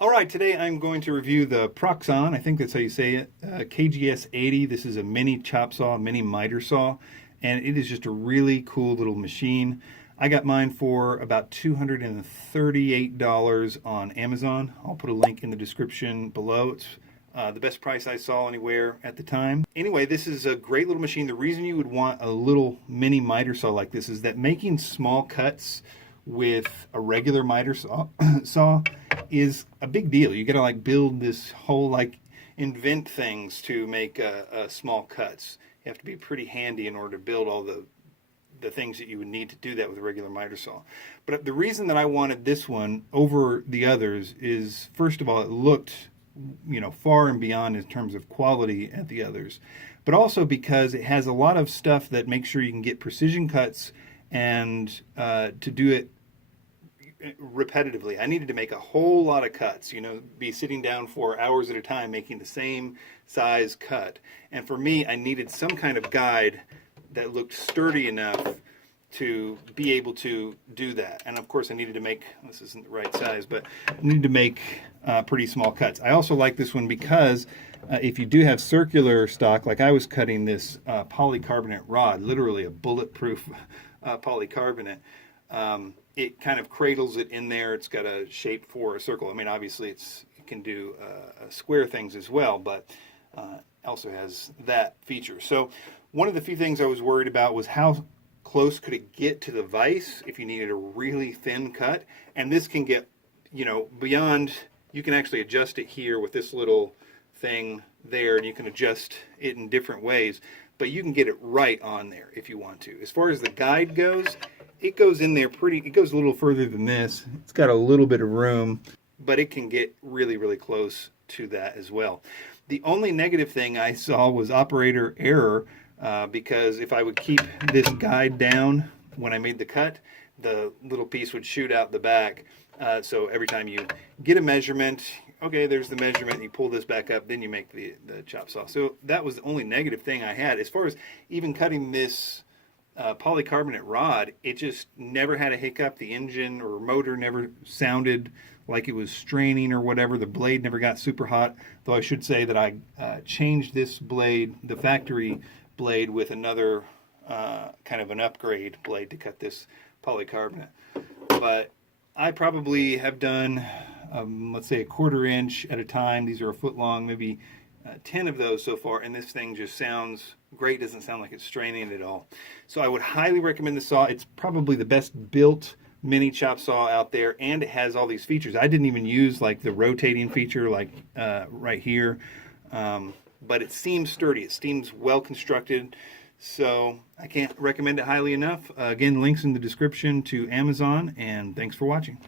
All right, today I'm going to review the Proxxon, I think that's how you say it, KGS 80. This is a mini chop saw, mini miter saw, and it is just a really cool little machine. I got mine for about $238 on Amazon. I'll put a link in the description below. It's the best price I saw anywhere at the time. Anyway, this is a great little machine. The reason you would want a little mini miter saw like this is that making small cuts with a regular miter saw is a big deal. You gotta like build this whole invent things to make small cuts. You have to be pretty handy in order to build all the things that you would need to do that with a regular miter saw. But the reason that I wanted this one over the others is, first of all, it looked, far and beyond in terms of quality at the others, but also because it has a lot of stuff that makes sure you can get precision cuts and to do it repetitively. I needed to make a whole lot of cuts, be sitting down for hours at a time making the same size cut. And for me, I needed some kind of guide that looked sturdy enough to be able to do that. And of course I needed to make, this isn't the right size, but I needed to make pretty small cuts. I also like this one because if you do have circular stock, like I was cutting this polycarbonate rod, literally a bulletproof polycarbonate, it kind of cradles it in there. It's got a shape for a circle. I mean, obviously it can do square things as well, but also has that feature. So one of the few things I was worried about was how close could it get to the vise if you needed a really thin cut. And this can get, beyond, you can actually adjust it here with this little thing there, and you can adjust it in different ways, but you can get it right on there if you want to. As far as the guide goes, it goes in there it goes a little further than this. It's got a little bit of room, but it can get really, really close to that as well. The only negative thing I saw was operator error, because if I would keep this guide down when I made the cut, the little piece would shoot out the back. So every time you get a measurement, okay, there's the measurement, you pull this back up, then you make the chop saw. So that was the only negative thing I had. As far as even cutting this polycarbonate rod, it just never had a hiccup. The engine or motor never sounded like it was straining or whatever. The blade never got super hot, though I should say that I changed this blade, the factory blade, with another kind of an upgrade blade to cut this polycarbonate. But I probably have done, let's say, a 1/4 inch at a time. These are a foot long, maybe 10 of those so far, and this thing just sounds great. Doesn't sound like it's straining at all. So I would highly recommend the saw. It's probably the best built mini chop saw out there, and it has all these features. I didn't even use like the rotating feature like right here, but it seems sturdy. It seems well constructed. So I can't recommend it highly enough. Again, links in the description to Amazon, and thanks for watching.